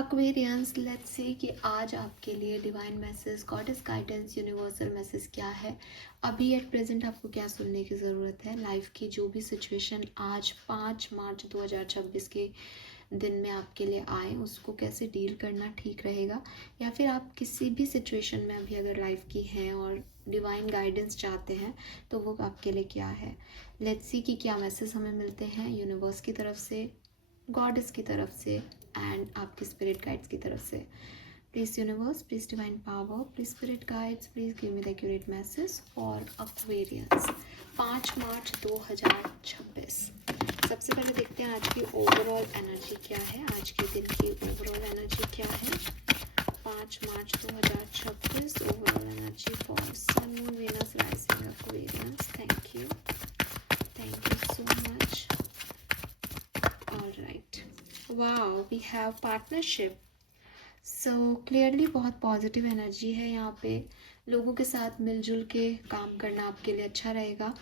Aquarians, let's say कि आज आपके लिए divine message, goddess guidance, universal message क्या है। अभी एट प्रेजेंट आपको क्या सुनने की ज़रूरत है। लाइफ की जो भी सिचुएशन आज 5 मार्च 2026 के दिन में आपके लिए आए, उसको कैसे डील करना ठीक रहेगा, या फिर आप किसी भी सिचुएशन में अभी अगर लाइफ की हैं और डिवाइन गाइडेंस चाहते हैं तो वो आपके लिए क्या है। लेट्स सी कि क्या मैसेज हमें मिलते हैं यूनिवर्स की तरफ से, गॉडेस की तरफ से एंड आपके स्पिरिट गाइड्स की तरफ से। Please universe, please divine power, please spirit guides, please give me the accurate message for Aquarians 5 March 2026। सबसे पहले देखते हैं आज की ओवरऑल एनर्जी क्या है, आज के दिन की ओवरऑल एनर्जी क्या है। 5 March 2026 overall energy for sun, moon, Venus, rising, Aquarians. Thank you so much. Alright. Wow, we have partnership. So clearly बहुत पॉजिटिव एनर्जी है यहाँ पे। लोगों के साथ मिलजुल के काम करना आपके लिए अच्छा रहेगा,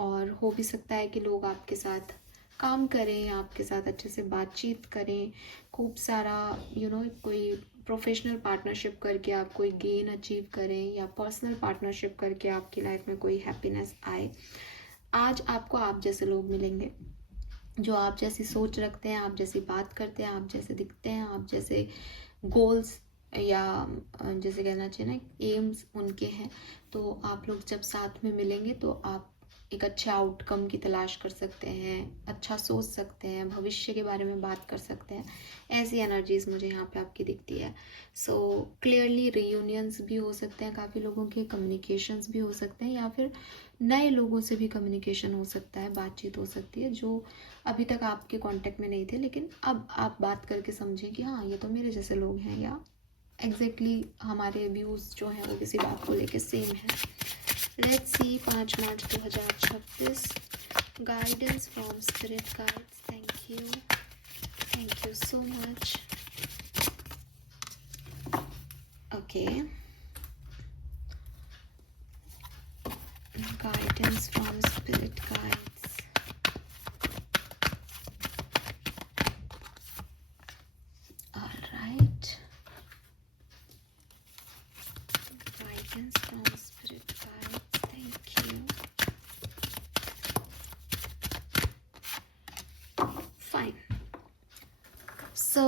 और हो भी सकता है कि लोग आपके साथ काम करें, आपके साथ अच्छे से बातचीत करें, खूब सारा कोई प्रोफेशनल पार्टनरशिप करके आप कोई गेन अचीव करें, या पर्सनल पार्टनरशिप करके आपकी लाइफ में कोई हैप्पीनेस आए। आज आपको आप जैसे लोग मिलेंगे जो आप जैसी सोच रखते हैं, आप जैसी बात करते हैं, आप जैसे दिखते हैं, आप जैसे गोल्स या जैसे कहना चाहिए ना एम्स उनके हैं। तो आप लोग जब साथ में मिलेंगे तो आप एक अच्छे आउटकम की तलाश कर सकते हैं, अच्छा सोच सकते हैं, भविष्य के बारे में बात कर सकते हैं। ऐसी एनर्जीज मुझे यहाँ पे आपकी दिखती है। सो क्लियरली रियूनियंस भी हो सकते हैं, काफ़ी लोगों के कम्युनिकेशंस भी हो सकते हैं, या फिर नए लोगों से भी कम्युनिकेशन हो सकता है, बातचीत हो सकती है जो अभी तक आपके कांटेक्ट में नहीं थे, लेकिन अब आप बात करके समझें कि हाँ ये तो मेरे जैसे लोग हैं, या एग्जैक्टली हमारे व्यूज़ जो हैं वो किसी बात को लेके सेम है। Let's see 5 March 2026 guidance from spirit guides. Thank you so much. Okay, guidance from spirit guides. All right, guidance from spirit guides. Thank you. Fine. So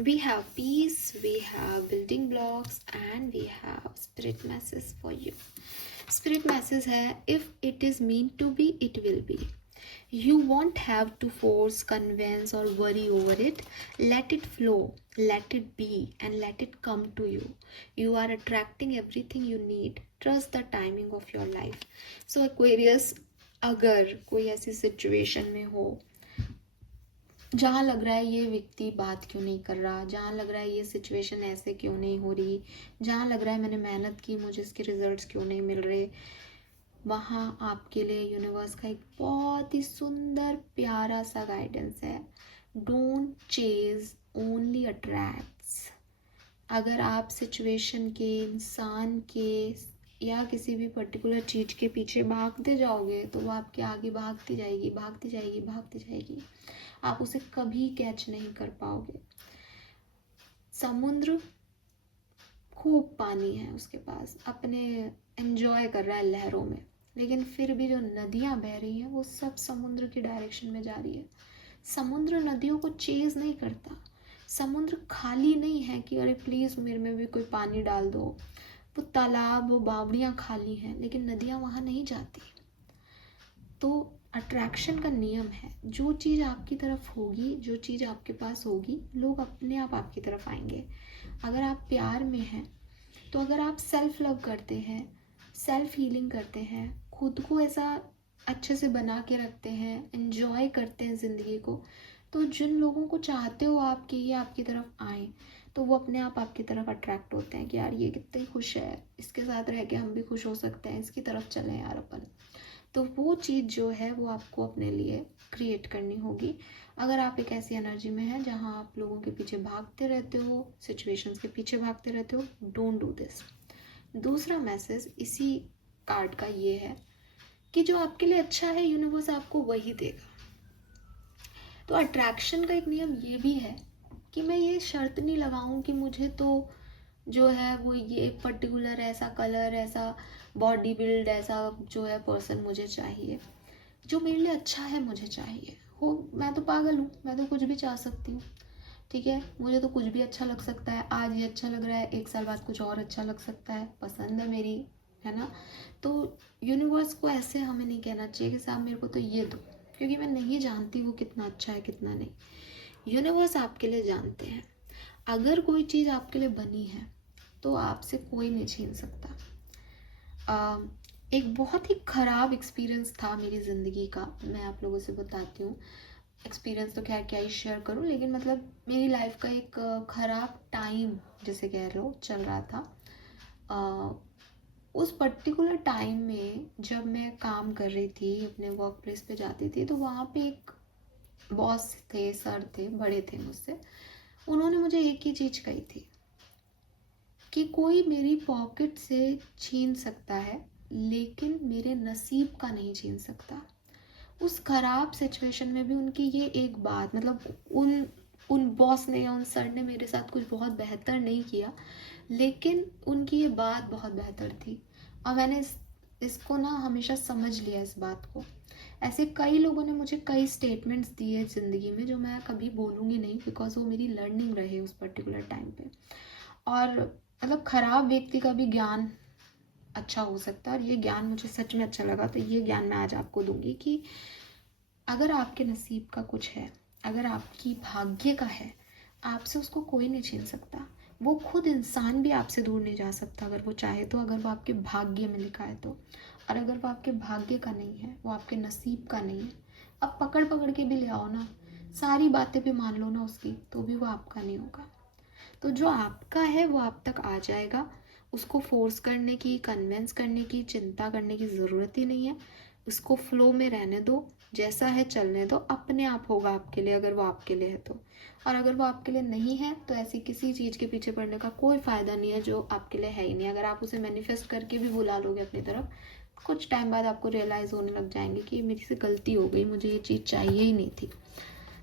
we have peace, we have building blocks, and we have spirit message for you. Spirit message है, if it is meant to be, it will be. You won't have to force, convince, or worry over it. Let it flow, let it be, and let it come to you. You are attracting everything you need. Trust the timing of your life. So Aquarius, अगर कोई ऐसी situation में हो जहाँ लग रहा है ये व्यक्ति बात क्यों नहीं कर रहा, जहाँ लग रहा है ये सिचुएशन ऐसे क्यों नहीं हो रही, जहाँ लग रहा है मैंने मेहनत की मुझे इसके रिजल्ट्स क्यों नहीं मिल रहे, वहाँ आपके लिए यूनिवर्स का एक बहुत ही सुंदर प्यारा सा गाइडेंस है। Don't chase, only attracts. अगर आप सिचुएशन के, इंसान के, या किसी भी पर्टिकुलर चीज़ के पीछे भागते जाओगे तो वो आपके आगे भागती जाएगी, भागती जाएगी, भागती जाएगी। आप उसे कभी कैच नहीं कर पाओगे। समुद्र खूब पानी है उसके पास, अपने एंजॉय कर रहा है लहरों में, लेकिन फिर भी जो नदियां बह रही हैं वो सब समुद्र की डायरेक्शन में जा रही है। समुद्र नदियों को चेज नहीं करता। समुद्र खाली नहीं है कि अरे प्लीज़ मेरे में भी कोई पानी डाल दो। वो तालाब, वो बावड़ियाँ खाली हैं, लेकिन नदियाँ वहाँ नहीं जाती। तो अट्रैक्शन का नियम है, जो चीज़ आपकी तरफ होगी, जो चीज़ आपके पास होगी, लोग अपने आप आपकी तरफ आएंगे। अगर आप प्यार में हैं, तो अगर आप सेल्फ लव करते हैं, सेल्फ हीलिंग करते हैं, खुद को ऐसा अच्छे से बना के रखते हैं, एंजॉय करते हैं ज़िंदगी को, तो जिन लोगों को चाहते हो आप कि ये आपकी तरफ आए, तो वो अपने आप आपकी तरफ अट्रैक्ट होते हैं कि यार ये कितनी खुश है, इसके साथ रह के हम भी खुश हो सकते हैं, इसकी तरफ चलें यार अपन। तो वो चीज़ जो है वो आपको अपने लिए क्रिएट करनी होगी। अगर आप एक ऐसी एनर्जी में हैं जहाँ आप लोगों के पीछे भागते रहते हो, सिचुएशंस के पीछे भागते रहते हो, डोंट डू दिस। दूसरा मैसेज इसी कार्ड का ये है कि जो आपके लिए अच्छा है यूनिवर्स आपको वही देगा। तो अट्रैक्शन का एक नियम ये भी है कि मैं ये शर्त नहीं लगाऊं कि मुझे तो जो है वो ये पर्टिकुलर ऐसा कलर, ऐसा बॉडी बिल्ड, ऐसा जो है पर्सन मुझे चाहिए। जो मेरे लिए अच्छा है मुझे चाहिए हो। मैं तो पागल हूँ, मैं तो कुछ भी चाह सकती हूँ। ठीक है, मुझे तो कुछ भी अच्छा लग सकता है। आज ये अच्छा लग रहा है, एक साल बाद कुछ और अच्छा लग सकता है। पसंद है मेरी, है ना। तो यूनिवर्स को ऐसे हमें नहीं कहना चाहिए कि साहब मेरे को तो ये दो, क्योंकि मैं नहीं जानती वो कितना अच्छा है कितना नहीं। यूनिवर्स आपके लिए जानते हैं। अगर कोई चीज़ आपके लिए बनी है तो आपसे कोई नहीं छीन सकता। एक बहुत ही ख़राब एक्सपीरियंस था मेरी ज़िंदगी का, मैं आप लोगों से बताती हूँ। एक्सपीरियंस तो खैर क्या ही शेयर करूँ, लेकिन मतलब मेरी लाइफ का एक ख़राब टाइम जिसे कह लो चल रहा था। उस पर्टिकुलर टाइम में जब मैं काम कर रही थी, अपने वर्क प्लेस पे जाती थी, तो वहाँ पे एक बॉस थे, सर थे, बड़े थे मुझसे। उन्होंने मुझे एक ही चीज़ कही थी कि कोई मेरी पॉकेट से छीन सकता है लेकिन मेरे नसीब का नहीं छीन सकता। उस खराब सिचुएशन में भी उनकी ये एक बात, मतलब उन बॉस ने या उन सर ने मेरे साथ कुछ बहुत बेहतर नहीं किया, लेकिन उनकी ये बात बहुत बेहतर थी। और मैंने इसको ना हमेशा समझ लिया इस बात को। ऐसे कई लोगों ने मुझे कई स्टेटमेंट्स दिए ज़िंदगी में जो मैं कभी बोलूँगी नहीं, बिकॉज वो मेरी लर्निंग रहे उस पर्टिकुलर टाइम पे। और मतलब ख़राब व्यक्ति का भी ज्ञान अच्छा हो सकता है, और ये ज्ञान मुझे सच में अच्छा लगा। तो ये ज्ञान मैं आज आपको दूंगी कि अगर आपके नसीब का कुछ है, अगर आपकी भाग्य का है, आपसे उसको कोई नहीं छीन सकता। वो खुद इंसान भी आपसे दूर नहीं जा सकता अगर वो चाहे तो, अगर वो आपके भाग्य में लिखा है तो। और अगर वो आपके भाग्य का नहीं है, वो आपके नसीब का नहीं है, अब पकड़ पकड़ के भी ले आओ ना, सारी बातें भी मान लो ना उसकी, तो भी वो आपका नहीं होगा। तो जो आपका है वो आप तक आ जाएगा। उसको फोर्स करने की, कन्विंस करने की, चिंता करने की ज़रूरत ही नहीं है। उसको फ्लो में रहने दो, जैसा है चलने दो, अपने आप होगा आपके लिए, अगर वो आपके लिए है तो। और अगर वो आपके लिए नहीं है तो ऐसी किसी चीज़ के पीछे पड़ने का कोई फ़ायदा नहीं है जो आपके लिए है ही नहीं। अगर आप उसे मैनिफेस्ट करके भी बुला लोगे अपनी तरफ, कुछ टाइम बाद आपको रियलाइज़ होने लग जाएंगे कि मेरी से गलती हो गई, मुझे ये चीज़ चाहिए ही नहीं थी।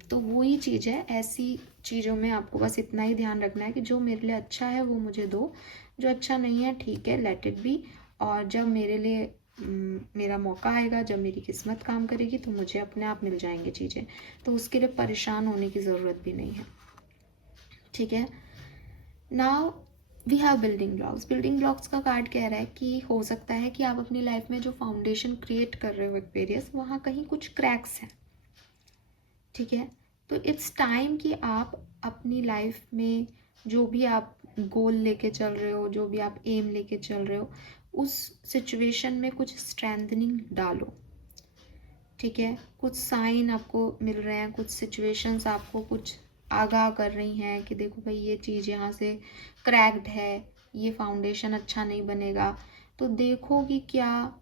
तो वही चीज़ है, ऐसी चीज़ों में आपको बस इतना ही ध्यान रखना है कि जो मेरे लिए अच्छा है वो मुझे दो, जो अच्छा नहीं है ठीक है, लेट इट बी। और जब मेरे लिए मेरा मौका आएगा, जब मेरी किस्मत काम करेगी, तो मुझे अपने आप मिल जाएंगी चीज़ें। तो उसके लिए परेशान होने की ज़रूरत भी नहीं है। ठीक है, now we have building blocks. Building blocks का कार्ड कह रहा है कि हो सकता है कि आप अपनी लाइफ में जो फाउंडेशन क्रिएट कर रहे हो एक्वेरियस, वहाँ कहीं कुछ क्रैक्स हैं। ठीक है, तो इट्स टाइम कि आप अपनी लाइफ में जो भी आप गोल लेके चल रहे हो, जो भी आप एम लेके चल रहे हो, उस सिचुएशन में कुछ स्ट्रेंथनिंग डालो। ठीक है, कुछ साइन आपको मिल रहे हैं, कुछ सिचुएशंस आपको कुछ आगाह कर रही हैं कि देखो भाई ये चीज़ यहाँ से क्रैक्ड है, ये फाउंडेशन अच्छा नहीं बनेगा। तो देखो कि क्या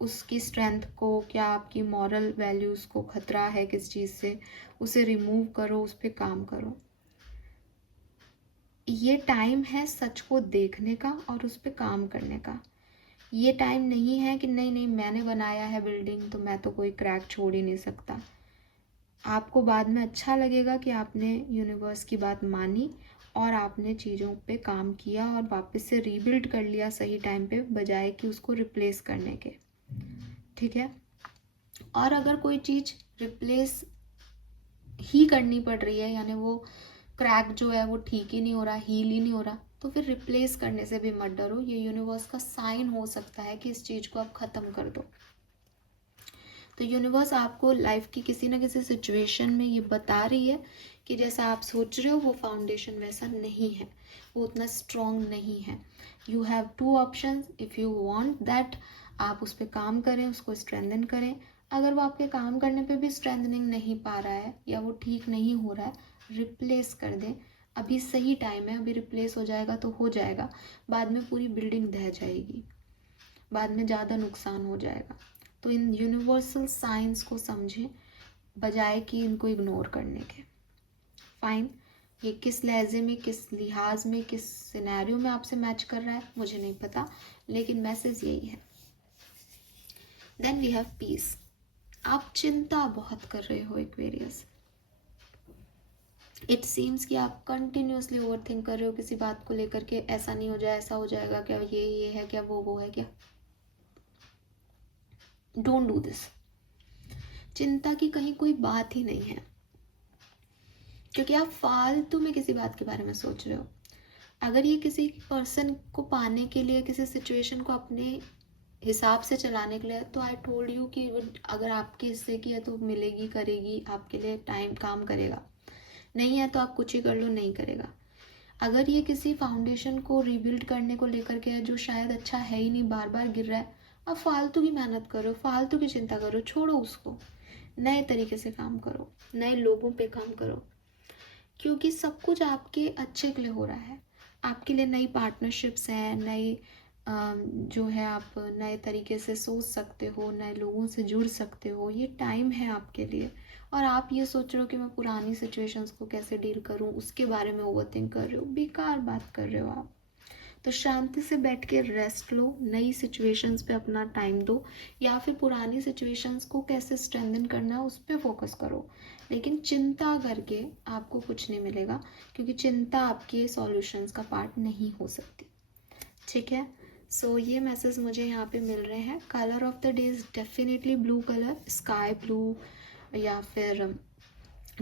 उसकी स्ट्रेंथ को, क्या आपकी मॉरल वैल्यूज़ को खतरा है किस चीज़ से, उसे रिमूव करो, उस पर काम करो। ये टाइम है सच को देखने का और उस पर काम करने का। ये टाइम नहीं है कि नहीं नहीं मैंने बनाया है बिल्डिंग तो मैं तो कोई क्रैक छोड़ ही नहीं सकता। आपको बाद में अच्छा लगेगा कि आपने यूनिवर्स की बात मानी और आपने चीज़ों पे काम किया और वापस से रीबिल्ड कर लिया सही टाइम पे, बजाय कि उसको रिप्लेस करने के। ठीक है, और अगर कोई चीज़ रिप्लेस ही करनी पड़ रही है, यानी वो क्रैक जो है वो ठीक ही नहीं हो रहा, हील ही नहीं हो रहा, तो फिर रिप्लेस करने से भी मत डरो। ये यूनिवर्स का साइन हो सकता है कि इस चीज़ को आप ख़त्म कर दो। तो यूनिवर्स आपको लाइफ की किसी ना किसी सिचुएशन में ये बता रही है कि जैसा आप सोच रहे हो वो फाउंडेशन वैसा नहीं है, वो उतना स्ट्रॉन्ग नहीं है। You have two options if you want that. आप उस पर काम करें, उसको स्ट्रेंथन करें। अगर वो आपके काम करने पे भी स्ट्रेंथनिंग नहीं पा रहा है या वो ठीक नहीं हो रहा है, रिप्लेस कर दें। अभी सही टाइम है, अभी रिप्लेस हो जाएगा तो हो जाएगा, बाद में पूरी बिल्डिंग ढह जाएगी, बाद में ज़्यादा नुकसान हो जाएगा। तो इन यूनिवर्सल साइंस को समझें बजाय कि इनको इग्नोर करने के। फाइन, ये किस लहजे में, किस लिहाज में, किस सिनेरियो में आपसे मैच कर रहा है मुझे नहीं पता, लेकिन मैसेज यही है। Then we have peace. आप चिंता बहुत कर रहे हो एक्वेरियस, इट सीम्स कि आप कंटिन्यूसली ओवर थिंक कर रहे हो किसी बात को लेकर के, ऐसा नहीं हो जाए, ऐसा हो जाएगा क्या, ये है क्या, वो है क्या। Don't do this. चिंता की कहीं कोई बात ही नहीं है, क्योंकि आप फालतू में किसी बात के बारे में सोच रहे हो। अगर ये किसी पर्सन को पाने के लिए, किसी सिचुएशन को अपने हिसाब से चलाने के लिए, तो आई टोल्ड यू कि अगर आपके हिस्से की है तो मिलेगी, करेगी, आपके लिए टाइम काम करेगा। नहीं है तो आप कुछ ही कर लो, नहीं करेगा। अगर ये किसी फाउंडेशन को रिबिल्ड करने को लेकर के है जो शायद अच्छा है ही नहीं, बार बार गिर रहा है, आप फालतू की मेहनत करो, फालतू की चिंता करो, छोड़ो उसको। नए तरीके से काम करो, नए लोगों पे काम करो, क्योंकि सब कुछ आपके अच्छे के लिए हो रहा है। आपके लिए नई पार्टनरशिप्स हैं, नई जो है आप नए तरीके से सोच सकते हो, नए लोगों से जुड़ सकते हो, ये टाइम है आपके लिए। और आप ये सोच रहे हो कि मैं पुरानी सिचुएशंस को कैसे डील करूं, उसके बारे में ओवरथिंक कर रहे हो, बेकार बात कर रहे हो आप। तो शांति से बैठ के रेस्ट लो, नई सिचुएशंस पे अपना टाइम दो, या फिर पुरानी सिचुएशंस को कैसे स्ट्रेंथन करना है उस पर फोकस करो। लेकिन चिंता करके आपको कुछ नहीं मिलेगा, क्योंकि चिंता आपके सॉल्यूशंस का पार्ट नहीं हो सकती। ठीक है, सो ये मैसेज मुझे यहाँ पे मिल रहे हैं। Colour of the day is definitely blue colour, sky blue या फिर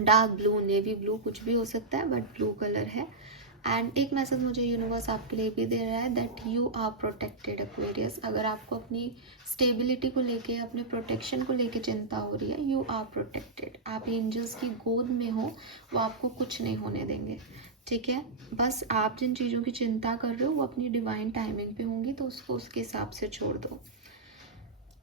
डार्क ब्लू, नेवी ब्लू, कुछ भी हो सकता है, बट ब्लू कलर है। एंड एक मैसेज मुझे यूनिवर्स आपके लिए भी दे रहा है that you are protected Aquarius. अगर आपको अपनी स्टेबिलिटी को लेके, अपने प्रोटेक्शन को लेके चिंता हो रही है, यू आर प्रोटेक्टेड। आप एंजल्स की गोद में हो, वो आपको कुछ नहीं होने देंगे। ठीक है, बस आप जिन चीज़ों की चिंता कर रहे हो वो अपनी डिवाइन टाइमिंग पे होंगी, तो उसको उसके हिसाब से छोड़ दो।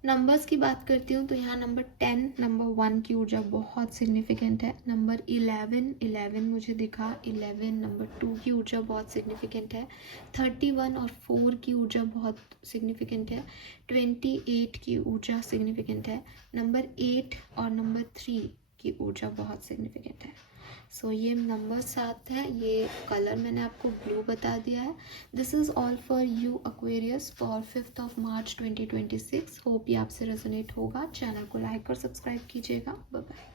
नंबर्स की बात करती हूँ तो यहाँ नंबर 10, नंबर 1 की ऊर्जा बहुत सिग्निफिकेंट है। नंबर 11 मुझे दिखा, 11 नंबर 2 की ऊर्जा बहुत सिग्निफिकेंट है। 31 और 4 की ऊर्जा बहुत सिग्निफिकेंट है। 28 की ऊर्जा सिग्निफिकेंट है। नंबर 8 और नंबर 3 की ऊर्जा बहुत सिग्निफिकेंट है। सो ये नंबर 7 है, ये कलर मैंने आपको ब्लू बता दिया है। This is all for you Aquarius for 5th of March 2026। Hope ये आपसे रेजोनेट होगा। चैनल को लाइक और सब्सक्राइब कीजिएगा। Bye bye.